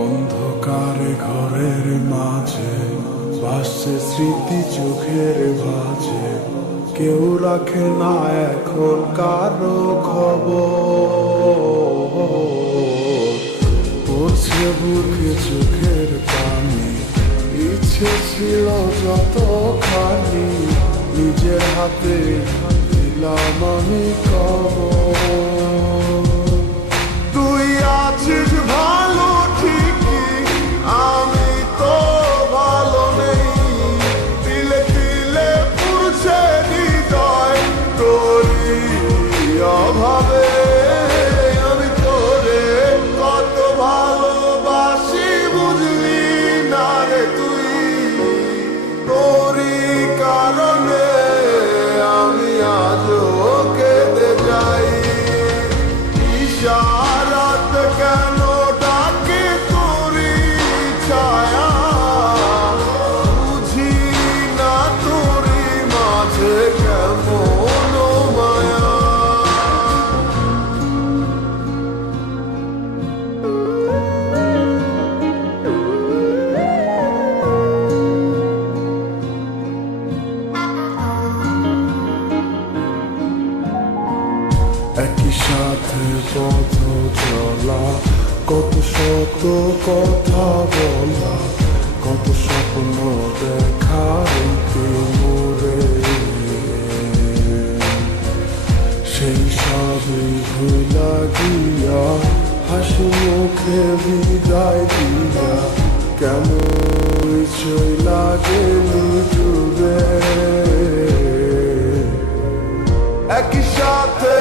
অন্ধকারে ঘরের মাঝে ভাসছে স্মৃতি চোখের ভাঁজে, কেউ রাখে না এখন কারো খবর। পড়ছে বুকে চোখের পানি, ইচ্ছে ছিল যতখানি, নিজের হাতে দিলাম আমি খবর। তুই আছিস ভালো ঠিকই, আমি তো ভালো নেই, তিলে তিলে পুড়ছে হৃদয় তোরই অভাবে। আমি তোরে কত ভালোবাসি বুঝলি না রে তুই, তোরই কারণে আমি আজও কেঁদে যাই। ইশারাত কেন ডাকে তোরই ছায়া, বুঝি না তোরই মাঝে কেমন মায়া। একই সাথে পথ চলা, কত শত কথা বলা, কত স্বপ্ন দেখা মোরে, সেই সবই ভুলা গিয়া হাসি মুখে বিদায় দিয়া, কেমন চইলা গেলি ডুবে। একই সাথে